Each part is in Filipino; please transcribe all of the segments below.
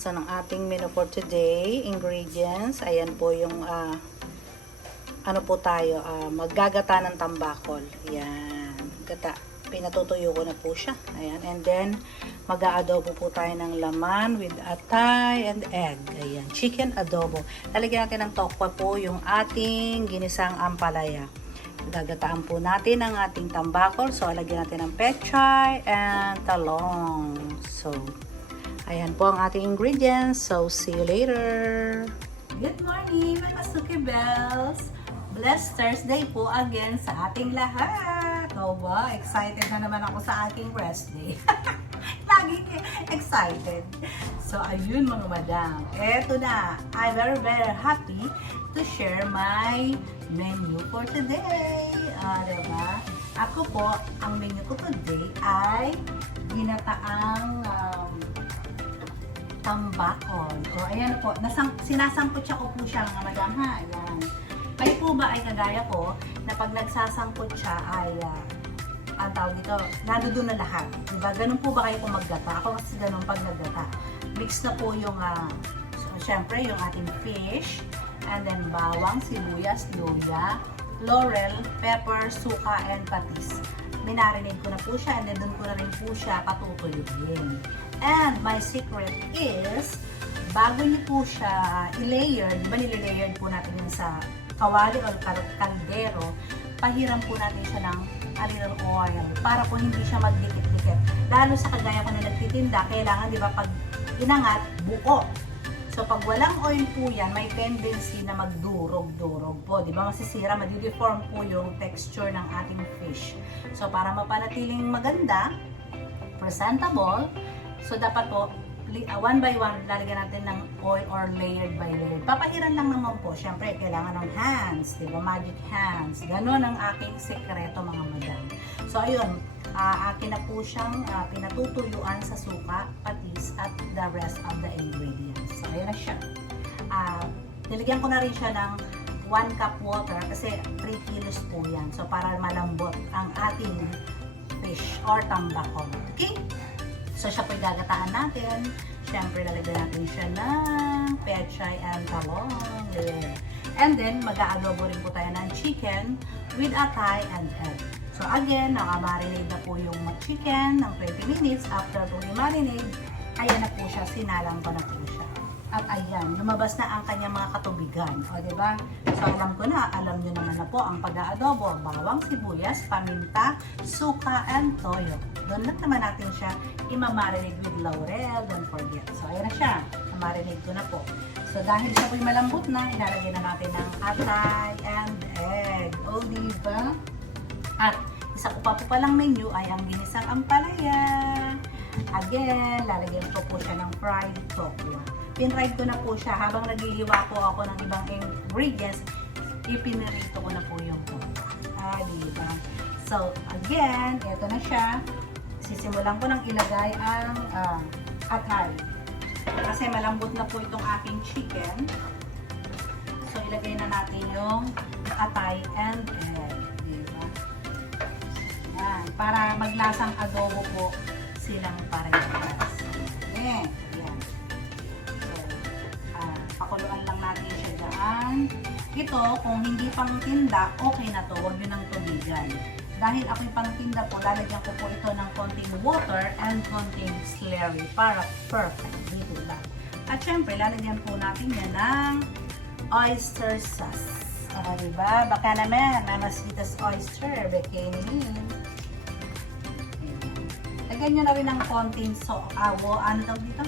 So, ng ating menu for today, ingredients, ayan po yung, ano po tayo, maggagata ng tambakol. Ayan, gata. Pinatutuyo ko na po siya. Ayan, and then, mag-aadobo po tayo ng laman with atay and egg. Ayan, chicken adobo. Lalagyan natin ng tokwa po yung ating ginisang ampalaya. Gagataan po natin ang ating tambakol. So, lagyan natin ng pechay and talong. So, ayan po ang ating ingredients. So, see you later. Good morning, mga Suki Bells! Blessed Thursday po again sa ating lahat. Oh, wow, excited na naman ako sa aking rest day. Lagi excited. So, ayun mga madam. Eto na. I'm very happy to share my menu for today. Diba? Ako po, ang menu ko today ay ginataang tambakol. O, ayan po. Sinasangkot siya ko po siya mga madam ha. Ayan. Kayo po ba ay kagaya ko na pag nagsasangkot siya ay ang tawag dito, nandoon na lahat. Diba? Ganun po ba kayo kung maggata? Ako kasi ganun pag naggata. Mix na po yung, syempre, yung ating fish, and then bawang, sibuyas, luya, laurel, pepper, suka, and patis. Minarinate ko na po siya, and then doon ko na rin po siya patutuyuin. And my secret is, bago niyo po siya i-layer, di ba nililayered po natin yun sa kawali o kaldero, pahiram po natin siya ng a little oil para po hindi siya magdikit-dikit. Lalo sa kagaya ko na nagtitinda, kailangan di ba pag inangat, buo. So pag walang oil po yan, may tendency na magdurog-durog po. Di ba masisira, madideform po yung texture ng ating fish. So para mapanatiling maganda, presentable, so dapat po one by one, lalagyan natin ng oil or layered by layered. Papahiran lang naman po. Siyempre, kailangan ng hands. Diba? Magic hands. Ganon ang aking sekreto, mga madam. So, ayun. Akin na po siyang pinatutuyuan sa suka, patis, at the rest of the ingredients. So, ayun na siya. Nilagyan ko na rin siya ng 1 cup water kasi 3 kilos po yan. So, para malambot ang ating fish or tambakol. Okay? So, siya po gagataan natin. Siyempre, lalagyan natin siya ng pechay and talong. And then, mag-aadobo rin po tayo ng chicken with atay and egg. So, again, nakamarinate na po yung chicken ng 20 minutes. After po i-marinate, ayan na po siya. Sinalang ko na po siya. At ayan, lumabas na ang kanyang mga katubigan. O, diba? So, alam nyo naman na po ang pag-aadobo. Bawang, sibuyas, paminta, suka, and toyo. Doon lang naman natin siya i-marinate with laurel. Don't forget. So, ayan na siya. Na-marinate ko na po. So, dahil siya po'y malambot na, ilalagay na natin ng atay and egg. O, diba? At isa ko pa po palang menu ay ang ginisang ampalaya. Again, lalagyan ko po siya ng fried tokwa. Pinride ko na po siya. Habang nagihiwa po ako ng ibang ingredients, ipinirito ko na po yung tokwa. Diba? So, again, ito na siya. Sisimulan ko nang ilagay ang atay. Kasi malambot na po itong aking chicken. So, ilagay na natin yung atay and egg. Diba? Yan. Para maglasang adobo po silang parehas. Yan. Pakuluan lang natin siya dyan. Ito, kung hindi pang tinda, okay na to. Huwag nyo nang tubigan. Dahil ako'y pang tinda po, lalagyan ko po ito ng konting water and konting slurry para perfect. Dito lang. At syempre, lalagyan po natin yan ng oyster sauce. Diba? Baka naman, Mamacita's oyster, bikini. Lagyan nyo na rin ng konting ano daw dito?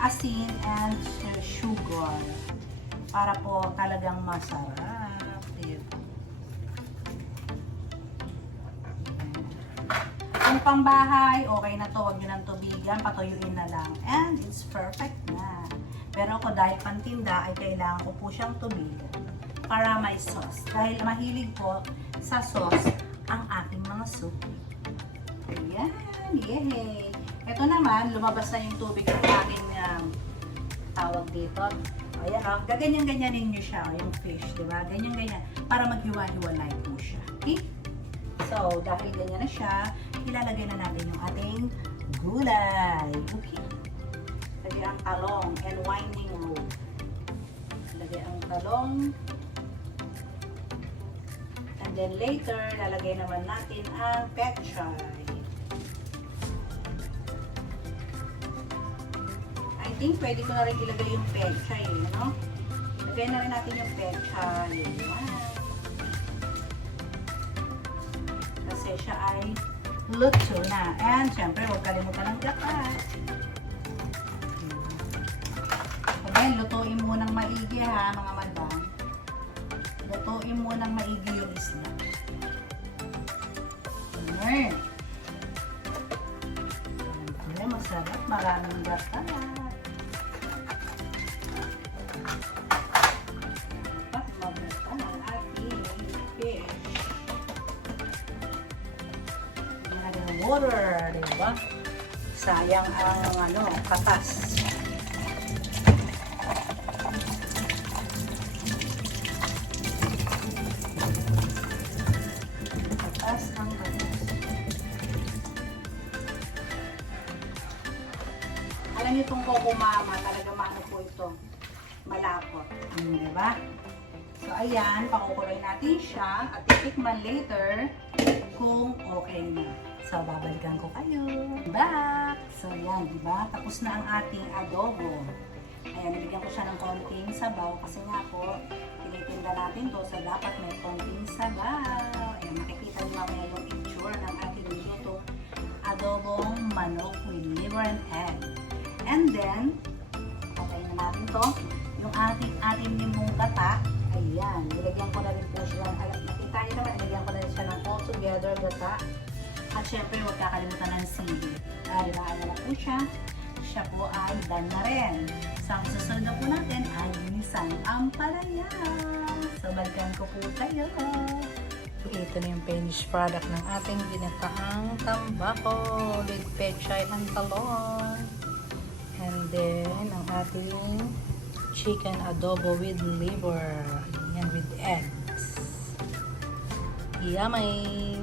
Asin and sugar para po talagang masarap. Kung pangbahay, okay na to. Huwag nyo nang tubigan, patuyuin na lang. And it's perfect na. Pero ako dahil pantinda ay kailangan ko po siyang tubigan para may sauce. Dahil mahilig po sa sauce ang aking mga soup. Ayan, yay! Ito naman, lumabas na yung tubig ng aking tawag dito. Ayan, gaganyan-ganyanin nyo siya, yung fish, diba? Ganyan-ganyan, para maghiwa-hiwalay po siya. Okay? So, dahil ganyan na siya, ilalagay na natin yung ating gulay. Okay? Lagay ang talong and winding rope. Lagay ang talong. And then later, lalagay naman natin ang pechay. I think pwede ko na rin ilagay yung pechay, no? Lagay na rin natin yung pechay. Ayan. Kasi siya ay luto na. And syempre, huwag kalimutan ng gata. Again, lutuin munang maigi ha, mga madam. Lutuin munang maigi yung isda. Ayan. Ayan, masarap. Maraming gata. Water, diba? Sayang ang katas. Katas ang katas. Alam niyo itong Coco Mama, talaga maano po ito. Malapot. Diba? So, ayan, pakukuloy natin siya at titikman later kung okay na. So, babalikan ko kayo. Back! So, yan, diba? Tapos na ang ating adobo. Ayan, nabigyan ko siya ng konting sabaw kasi nga po, tinitinda natin to, so dapat may konting sabaw. Ayan, makikita niyo mamaya yung itsura ng ating niluto adobong manok with liver and egg. And then, patayin na natin to. Yung ating limong gata, ayan, nilagyan ko na rin po siya. Nakita niyo naman, nilagyan ko na rin siya ng all together gata. At syempre, huwag kakalimutan ng sili. Dilaan na po siya. Siya po ay done na rin. So, ang susunod na po natin ay ginisang ampalaya. So, balikan ko po kayo. Ito na yung finished product ng ating ginataang tambako with pechay and talong. And then, ang ating chicken adobo with liver. Yan, with eggs. Yummy!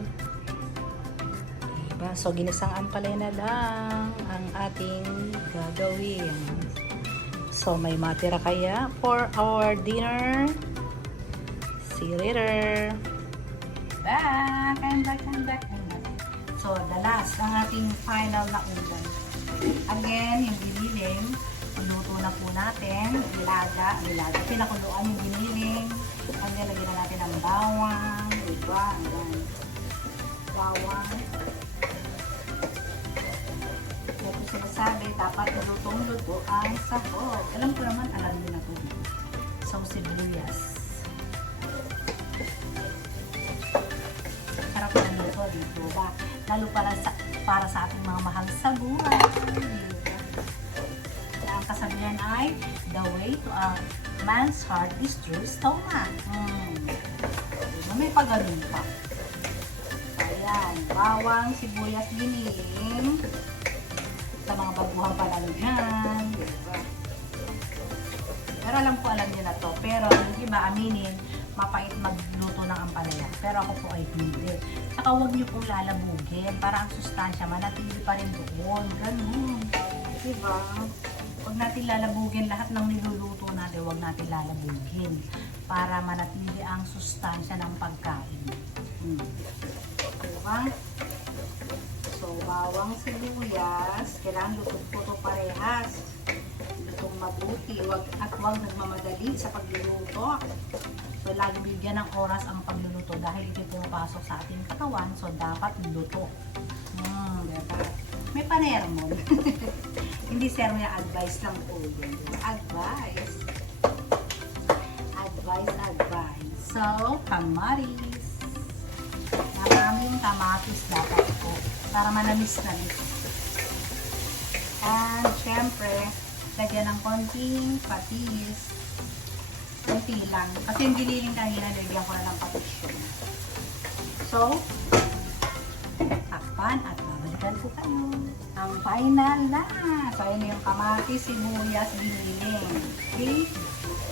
So, ginisang ampalaya na lang ang ating gagawin. So, may matira kaya for our dinner. See you later. Back! I'm back. So, the last, ang ating final na ulam. Again, yung giniling, luto na po natin. Nilaga. Pinakuluan yung giniling. Ang nilagyan na natin ang bawang. Diba? Bawang. Sinasabi, dapat lutong-luto ang sahog. Alam ko naman, alam niyo na ito. So, sibuyas. Sarap na nito dito ba? Lalo para sa ating mga mahal sa buhay. Ang kasabihan ay, the way to a man's heart is through stomach. May pag-ganun pa. Ayan, bawang, sibuyas, giling. Sa mga baguhang panalo dyan. Diba? Pero alam niyo na to. Pero yung iba, aminin, mapait magluto ng ampalaya. Pero ako po ay hindi. Saka huwag niyo pong lalabugin. Para ang sustansya, manatili pa rin doon. Ganun. Diba? Huwag natin lalabugin. Lahat ng niluluto natin, huwag natin lalabugin. Para manatili ang sustansya ng pagkain. Diba? So, bawang sibuyas, kailangan luto parehas. Lutong mabuti, wag nagmamadali sa pagluluto. So, lagi bigyan ng oras ang pagluluto dahil ito pumapasok sa ating katawan. So, dapat luto. Diba? May panermon. Hindi sir, may advice lang po yun. Advice. So, kamatis. Maraming kamatis dapat po. Para manamis na ito. And, syempre, lagyan ng konting patis. Konti lang. Kasi yung giniling kanina, lagyan ko na ng patis yun. So, takpan at babalikan ko kayo. Ang final na. So, ayun na yung kamatis, sibuyas, giniling. Okay?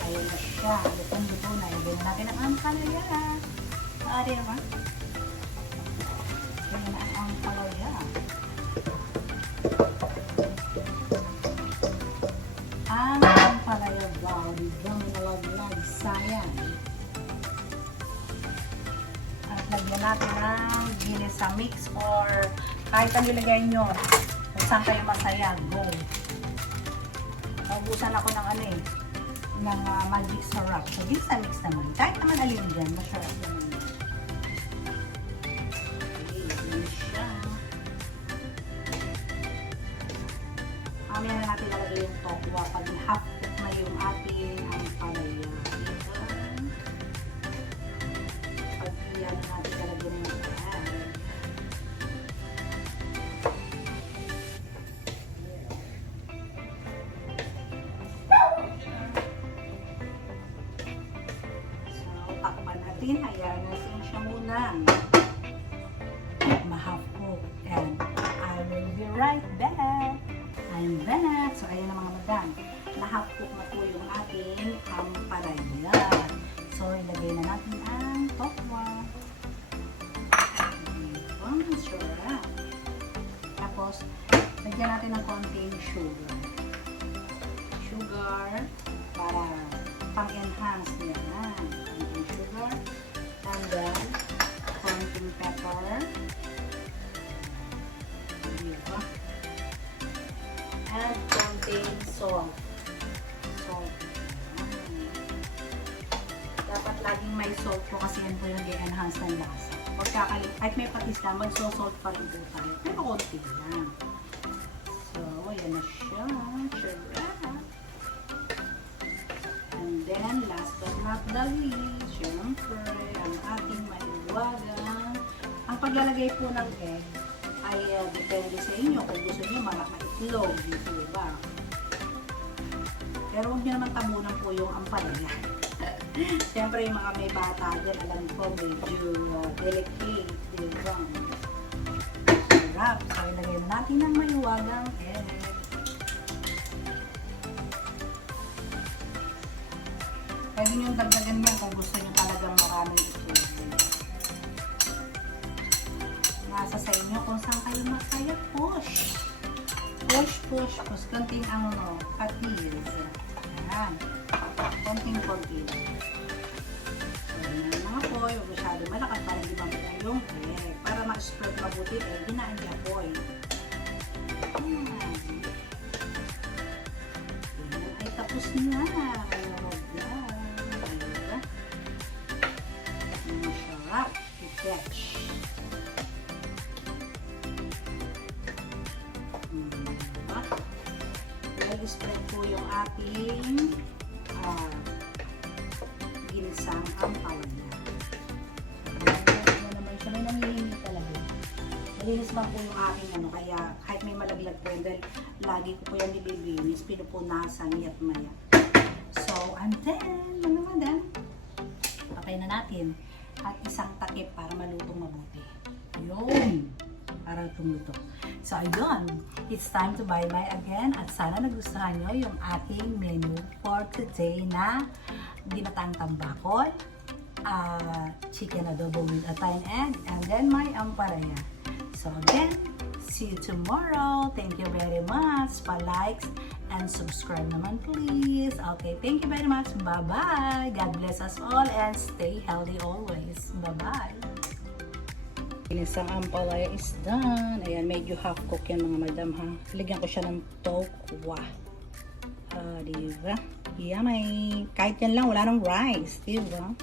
Ayun na siya. Lutong-luto na. Ilagyan natin ang ampalaya. Diba? Ayun na ang ampalaya. natin ng ginisa mix or kahit ang nilagay nyo. Kung saan kayo masaya, go. Naubusan ako ng ano eh, ng magic syrup. So, ginisa mix naman. Kahit naman alin dyan, masarap naman. Okay, yun siya. Mamaya na natin lalagay yung tokwa pag half cook na yung ating palaya. Pag yan natin lalagay na yung takpan natin, hayaan natin siya muna ma-half cook, and I will be right back. I'm back. So ayan na mga madam, na-half cook na po yung ating ampalaya. So ilagay na natin ang tokwa. Sarap. Tapos lagyan natin ng konting sugar para pang-enhance niya na. Sugar, and then konting pepper, diba? And konting salt. Dapat laging may salt po kasi yan po yung i-enhance ng lasa. Huwag kakalit, kahit may patis lang, mag-salt pa rin po tayo. Pero konti lang. So, ayan na siya. Sarap. And then, last but not the least, syempre, ang ating maiwagang. Ang paglalagay po ng egg ay depende sa inyo kung gusto niyo malaka-itlog, diba? Pero huwag niyo naman tabunan po yung ampalaya. Siyempre, yung mga may bata din, alam ko, medyo delicate, diba? Sarap. So, ilagay natin ang maiwagang egg. Pwede nyo dagdagan yan kung gusto nyo talagang maraming itlog. Nasa sa inyo kung saan kayo masaya. Push! Push! Konting patis. Ayan. Konting. So, yan mga poy. Huwag masyado malakas para hindi mamaya yung egg. Para ma-spread mabuti egg, ginaan niya poy. Ayan. Ay tapos na. Catch. I-spread po yung ating ginisang ampalaya. Naman siya, may nangihingi talaga. Malinis man po yung aking kaya kahit may malaglag po, dahil lagi ko po yan nililinis, pinupunasan at maya. So, and then, mga madam, patay na natin. At isang takip para malutong mabuti. Yun! Para tumuto. So, ayun. It's time to bye-bye again. At sana nagustuhan nyo yung ating menu for today na ginataang tambakol, chicken adobo with atay egg, and then my ampalaya. So, again, see you tomorrow. Thank you very much. Pa-likes and subscribe naman please. Okay, thank you very much. Bye-bye. God bless us all and stay healthy always. Bye-bye. Ginisang ampalaya is done. Ayan, medyo half cook yan mga madam ha. Lagyan ko siya ng tokwa. Diba? Yummy. Kahit yan lang, wala ng rice. Diba?